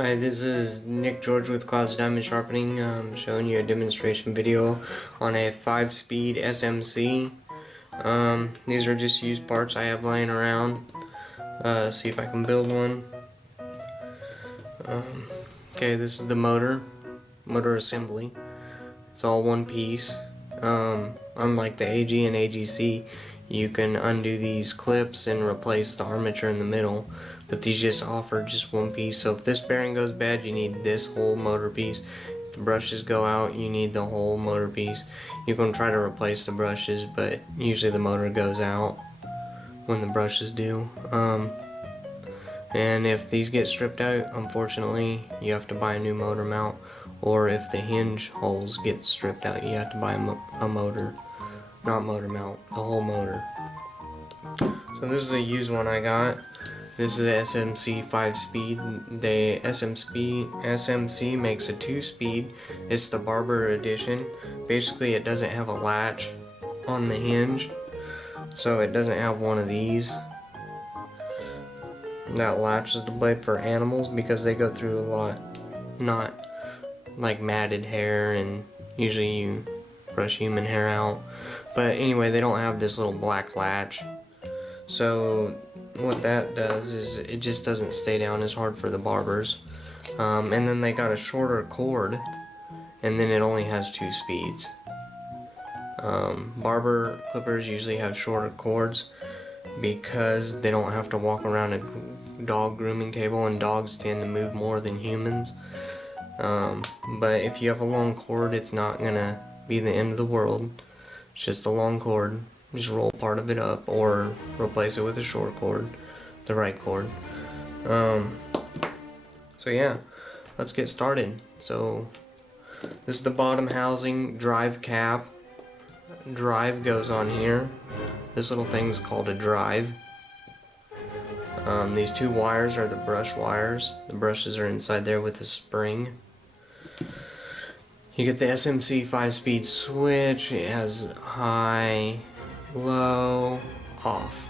Hi, this is Nick George with Clouds Diamond Sharpening, showing you a demonstration video on a 5-speed SMC. These are just used parts I have laying around. See if I can build one. Okay, this is the motor assembly. It's all one piece. Unlike the AG and AGC, you can undo these clips and replace the armature in the middle, but these just offer just one piece. So if this bearing goes bad, you need this whole motor piece. If the brushes go out, you need the whole motor piece. You can try to replace the brushes, but usually the motor goes out when the brushes do. And if these get stripped out, unfortunately, you have to buy a new motor mount. Or if the hinge holes get stripped out, you have to buy a motor, not motor mount, the whole motor. So this is a used one I got. This is a SMC 5-speed. The SMC makes a 2-speed. It's the barber edition. Basically, it doesn't have a latch on the hinge, so it doesn't have one of these that latches the blade for animals, because they go through a lot, not like matted hair, and usually you brush human hair out. But anyway, they don't have this little black latch. So what that does is it just doesn't stay down as hard for the barbers. And then they got a shorter cord, and then it only has 2 speeds. Barber clippers usually have shorter cords because they don't have to walk around a dog grooming table, and dogs tend to move more than humans. But if you have a long cord, it's not gonna be the end of the world. It's just a long cord. Just roll part of it up or replace it with a short cord, the right cord. So yeah, let's get started. So this is the bottom housing, drive cap. Drive goes on here. This little thing's called a drive. These 2 wires are the brush wires. The brushes are inside there with a spring. You get the SMC 5-speed switch. It has high, low, off.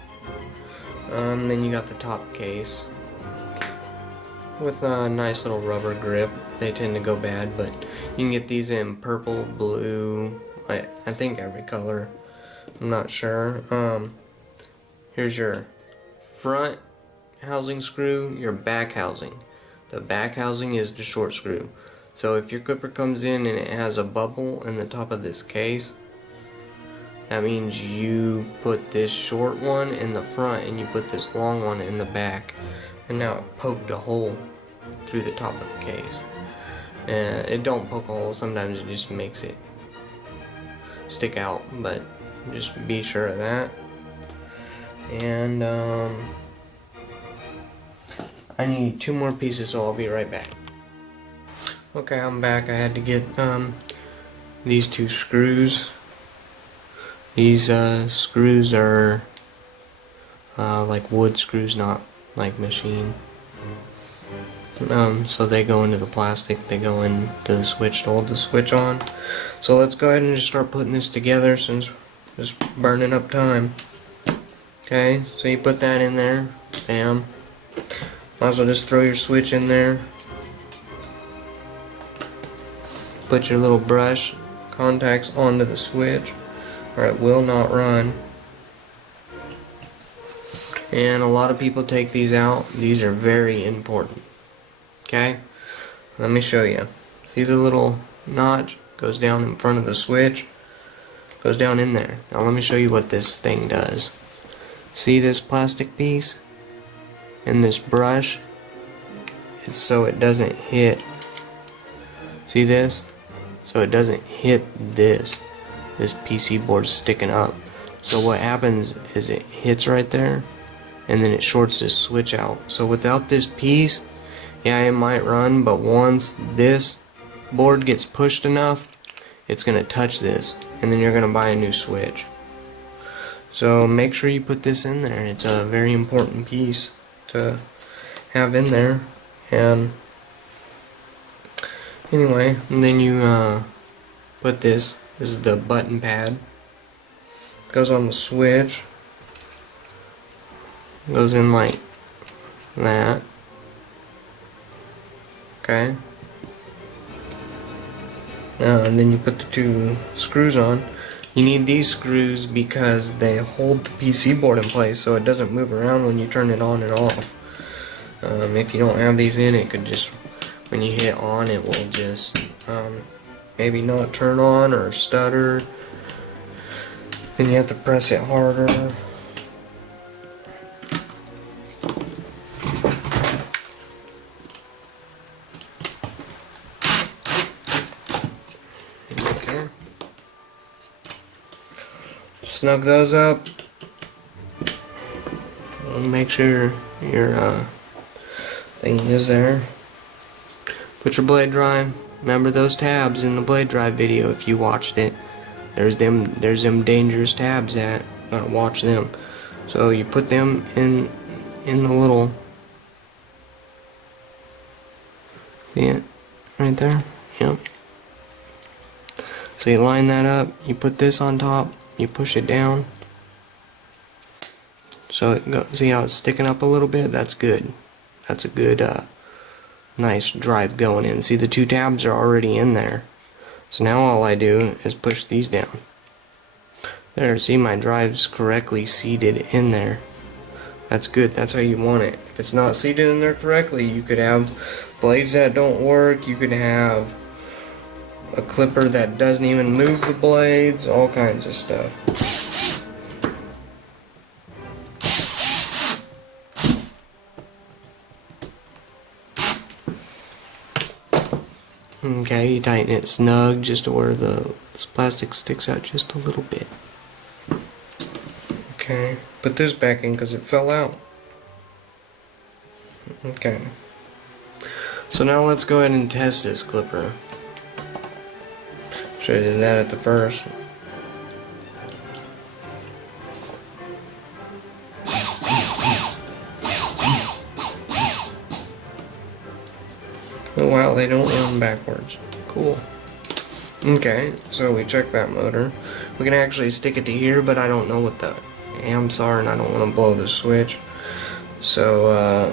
Then you got the top case with a nice little rubber grip. They tend to go bad, but you can get these in purple, blue, I think every color. I'm not sure. Here's your front housing screw, your back housing. The back housing is the short screw. So if your clipper comes in and it has a bubble in the top of this case, that means you put this short one in the front and you put this long one in the back, and now it poked a hole through the top of the case. It don't poke a hole, sometimes it just makes it stick out, but just be sure of that. And I need 2 more pieces, so I'll be right back. Okay, I'm back. I had to get these 2 screws. These screws are like wood screws, not like machine. So they go into the plastic, they go into the switch to hold the switch on. So let's go ahead and just start putting this together, since we're just burning up time. Okay, so you put that in there, bam. Might as well just throw your switch in there. Put your little brush contacts onto the switch, or it will not run. And a lot of people take these out. These are very important. Okay, let me show you. See the little notch goes down in front of the switch, goes down in there. Now let me show you what this thing does. See this plastic piece and this brush? It's so it doesn't hit. See this? So it doesn't hit this. This PC board's sticking up. So what happens is it hits right there, and then it shorts this switch out. So without this piece, yeah, it might run, but once this board gets pushed enough, it's gonna touch this, and then you're gonna buy a new switch. So make sure you put this in there. It's a very important piece to have in there. And anyway, and then you put this is the button pad. Goes on the switch. Goes in like that. Okay. And then you put the 2 screws on. You need these screws because they hold the PC board in place so it doesn't move around when you turn it on and off. If you don't have these in, it could just, when you hit on, it will just maybe not turn on or stutter. Then you have to press it harder. Okay. Snug those up. Make sure your thing is there. Put your blade drive. Remember those tabs in the blade drive video if you watched it. There's them dangerous tabs at. Gotta watch them. So you put them in the little. See it? Right there? Yep. So you line that up, you put this on top, you push it down. So it go, see how it's sticking up a little bit? That's good. That's a good nice drive going in. See, the 2 tabs are already in there. So now all I do is push these down. There, see, my drive's correctly seated in there. That's good. That's how you want it. If it's not seated in there correctly, you could have blades that don't work. You could have a clipper that doesn't even move the blades. All kinds of stuff. Okay, you tighten it snug just to where the plastic sticks out just a little bit. Okay, put this back in because it fell out. Okay. So now let's go ahead and test this clipper. Should have did that at the first. Oh wow, they don't run backwards. Cool. Okay, so we check that motor. We can actually stick it to here, but I don't know what the amps are and I don't want to blow the switch. So,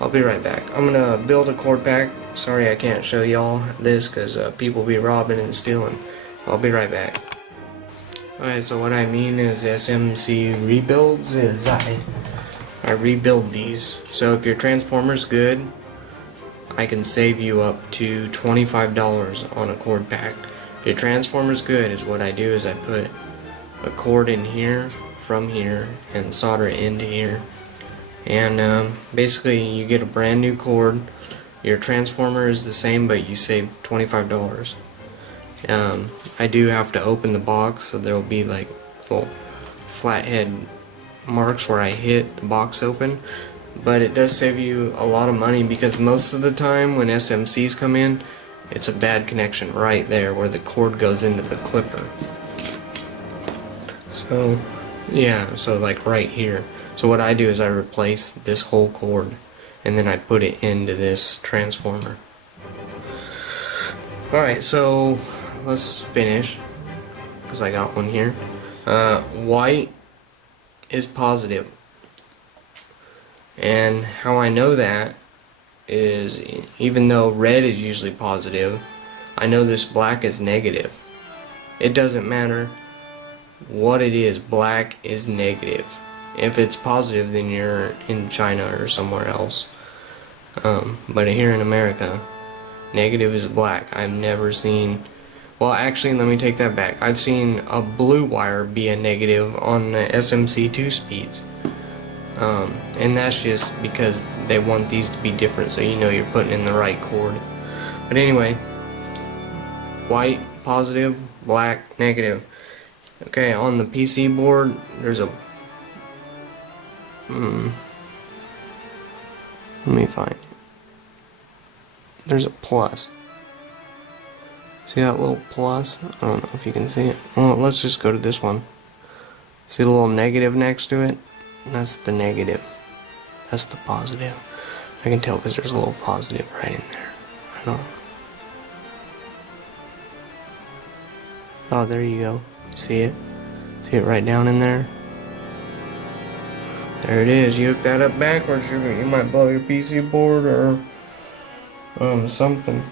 I'll be right back. I'm gonna build a cord pack. Sorry I can't show y'all this because people be robbing and stealing. I'll be right back. Alright, so what I mean is SMC rebuilds is I rebuild these. So if your transformer's good, I can save you up to $25 on a cord pack. If your transformer's good, is what I do is I put a cord in here from here and solder it into here. And basically you get a brand new cord. Your transformer is the same, but you save $25. I do have to open the box, so there will be like little flathead marks where I hit the box open, but it does save you a lot of money because most of the time when SMCs come in, it's a bad connection right there where the cord goes into the clipper. So yeah, so like right here. So what I do is I replace this whole cord and then I put it into this transformer. Alright, so let's finish because I got one here. White is positive, and how I know that is even though red is usually positive, I know this black is negative. It doesn't matter what it is, black is negative. If it's positive, then you're in China or somewhere else, but here in America, negative is black. I've never seen, well actually let me take that back, I've seen a blue wire be a negative on the SMC 2-speeds, and that's just because they want these to be different so you know you're putting in the right cord. But anyway, white positive, black negative. Okay, on the PC board there's a let me find it. There's a plus. See that little plus? I don't know if you can see it. Well, let's just go to this one. See the little negative next to it? That's the negative. That's the positive. I can tell because there's a little positive right in there. I don't know. Oh, there you go. See it? See it right down in there? There it is. You hook that up backwards, you might blow your PC board or something.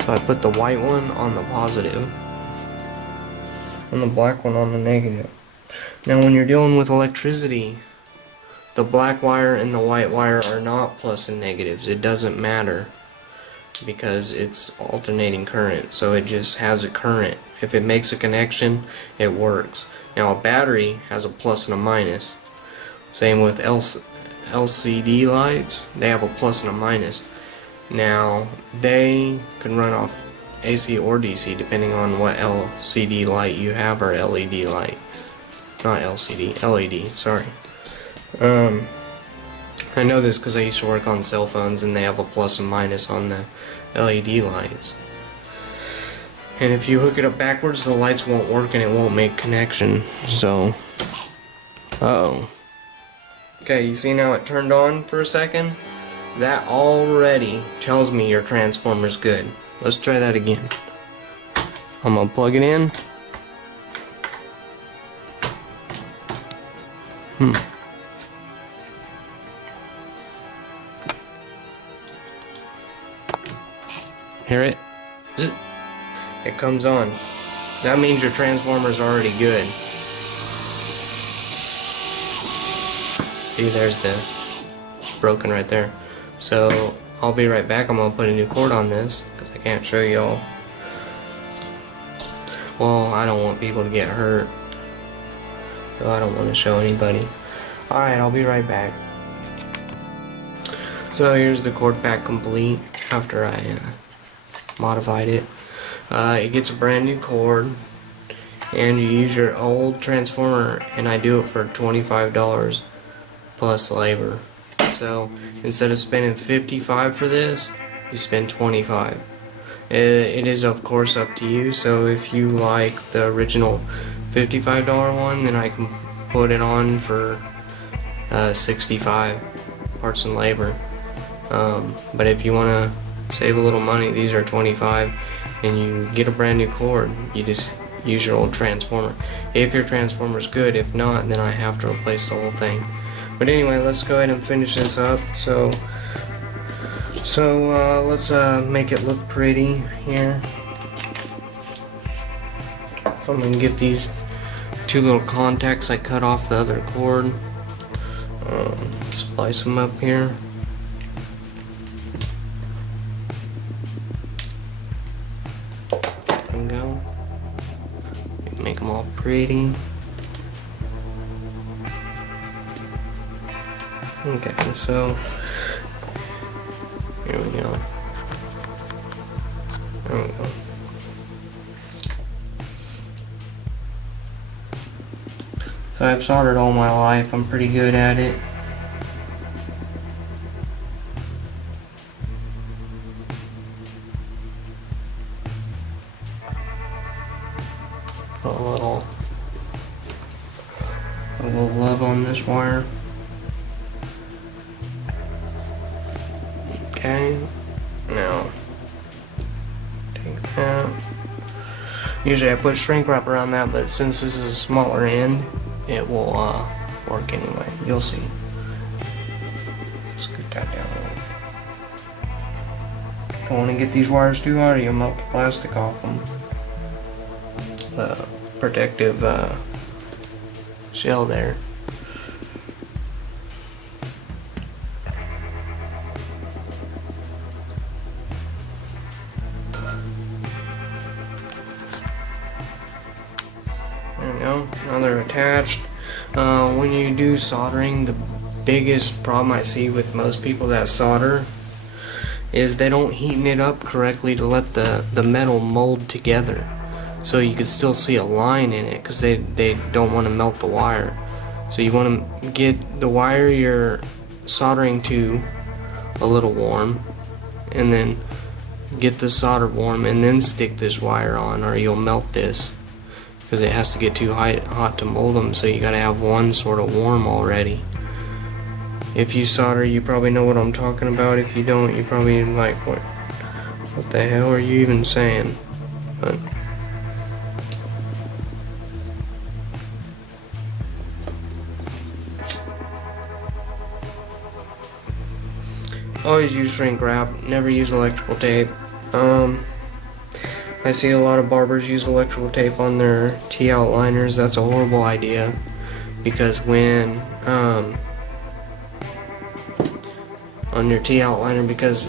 So I put the white one on the positive and the black one on the negative. Now when you're dealing with electricity, the black wire and the white wire are not plus and negatives. It doesn't matter because it's alternating current, so it just has a current. If it makes a connection, it works. Now a battery has a plus and a minus. Same with LCD lights, they have a plus and a minus. Now they can run off AC or DC depending on what LCD light you have, or LED light. Not LCD, LED, sorry. I know this because I used to work on cell phones and they have a plus and minus on the LED lights. And if you hook it up backwards, the lights won't work and it won't make connection. So, uh-oh. Okay, you see now it turned on for a second? That already tells me your transformer's good. Let's try that again. I'm gonna plug it in. Hear it? Zzz. It comes on. That means your transformer's already good. See, there's it's broken right there. So I'll be right back. I'm gonna put a new cord on this because I can't show y'all. Well, I don't want people to get hurt, so I don't want to show anybody. Alright, I'll be right back. So here's the cord pack complete after I modified it. It gets a brand new cord, and you use your old transformer, and I do it for $25 plus labor. So instead of spending $55 for this, you spend $25. It is of course up to you, so if you like the original $55 one, then I can put it on for $65 parts and labor. But if you want to save a little money, these are $25, and you get a brand new cord. You just use your old transformer if your transformer's good. If not, then I have to replace the whole thing. But anyway, let's go ahead and finish this up. So let's make it look pretty here. I'm gonna get these two little contacts I cut off the other cord. Splice them up here. There we go. Make them all pretty. Okay, so here we go. There we go. So I've soldered all my life. I'm pretty good at it. Put a little love on this wire. Okay, now take that. Usually I put shrink wrap around that, but since this is a smaller end, it will work anyway. You'll see. Scoot that down a little. Don't want to get these wires too hot or you'll melt the plastic off them. The protective shell there. There we go. Now they're attached. When you do soldering, the biggest problem I see with most people that solder is they don't heat it up correctly to let the metal mold together. So you can still see a line in it because they don't want to melt the wire. So you want to get the wire you're soldering to a little warm, and then get the solder warm, and then stick this wire on, or you'll melt this because it has to get too hot to mold them. So you got to have one sort of warm already. If you solder, you probably know what I'm talking about. If you don't, you probably like, what the hell are you even saying? But Always use shrink wrap, never use electrical tape. I see a lot of barbers use electrical tape on their T-outliners. That's a horrible idea, because when on your T-outliner, because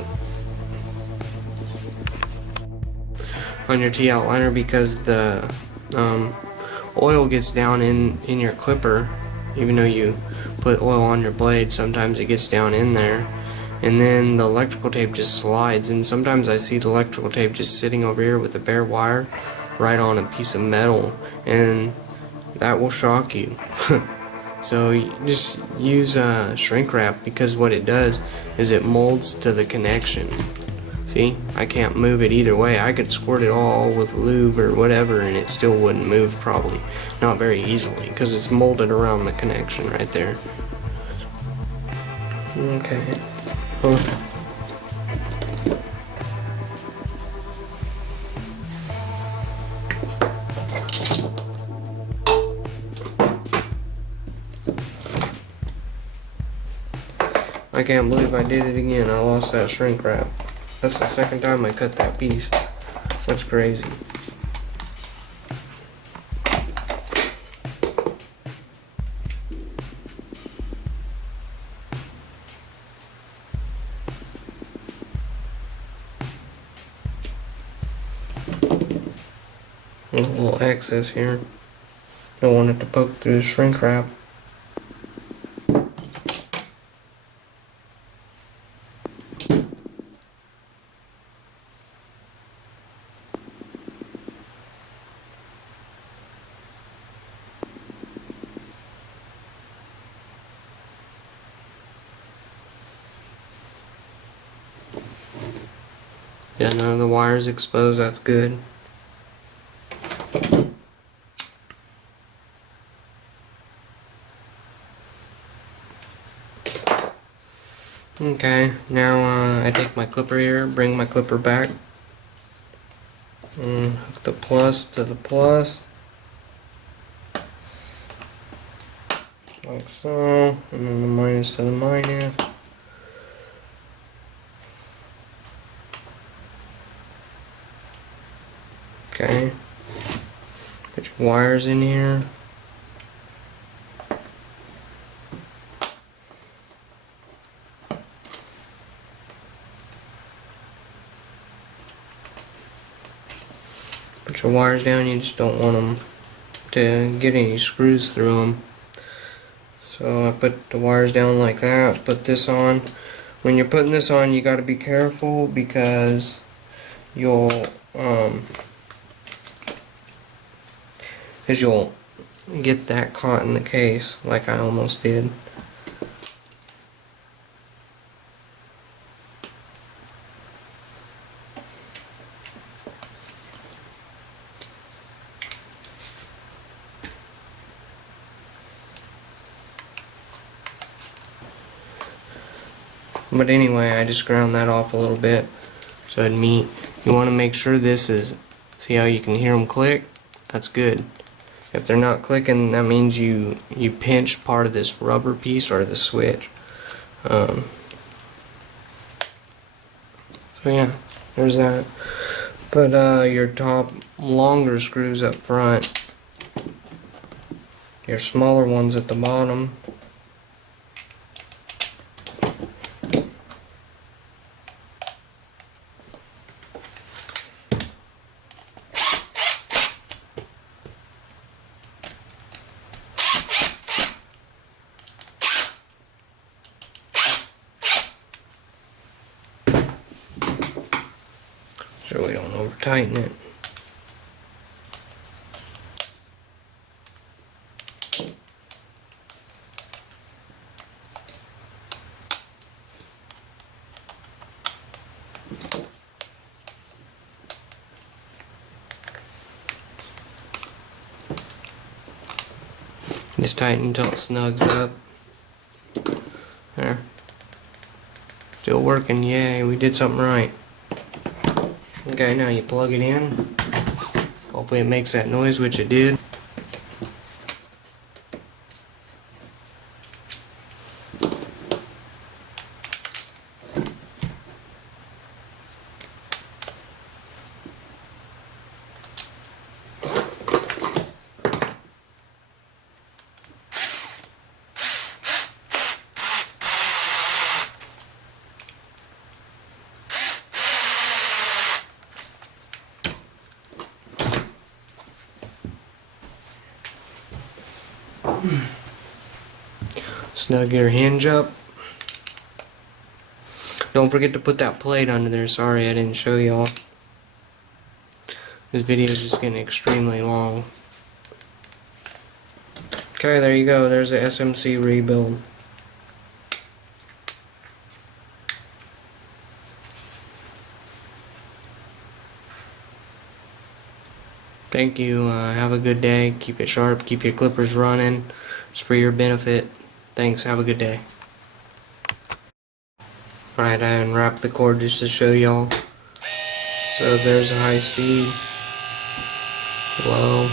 the oil gets down in your clipper. Even though you put oil on your blade, sometimes it gets down in there, and then the electrical tape just slides. And sometimes I see the electrical tape just sitting over here with a bare wire right on a piece of metal, and that will shock you. So you just use shrink wrap, because what it does is it molds to the connection. See, I can't move it either way. I could squirt it all with lube or whatever and it still wouldn't move, probably. Not very easily, because it's molded around the connection right there. Okay. I can't believe I did it again. I lost that shrink wrap. That's the second time I cut that piece. That's crazy. There's a little excess here. Don't want it to poke through the shrink wrap. Yeah, none of the wires exposed, that's good. Okay, now I take my clipper here, bring my clipper back, and hook the plus to the plus, like so, and then the minus to the minus. Okay, put your wires in here. Put your wires down, you just don't want them to get any screws through them. So I put the wires down like that, put this on. When you're putting this on, you got to be careful, because you'll get that caught in the case, like I almost did. But anyway, I just ground that off a little bit so it'd meet. You want to make sure this is, see how you can hear them click? That's good. If they're not clicking, that means you pinched part of this rubber piece or the switch. So yeah, there's that. Put your top longer screws up front, your smaller ones at the bottom. So we don't over tighten it. Just tighten until it snugs up. There. Still working, yay, we did something right. Okay, now you plug it in. Hopefully it makes that noise, which it did. Snug your hinge up. Don't forget to put that plate under there. Sorry I didn't show y'all. This video is just getting extremely long. Okay, there you go. There's the SMC rebuild. Thank you. Have a good day. Keep it sharp. Keep your clippers running. It's for your benefit. Thanks. Have a good day. Alright, I unwrapped the cord just to show y'all. So there's a high speed, low,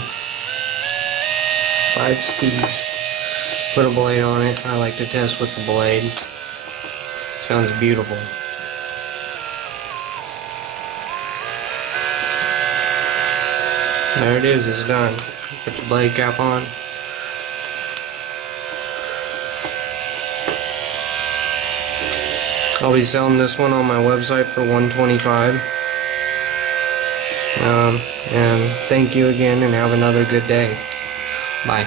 5 speeds. Put a blade on it. I like to test with the blade. Sounds beautiful. There it is, it's done. Put your blade cap on. I'll be selling this one on my website for $125. And thank you again and have another good day. Bye.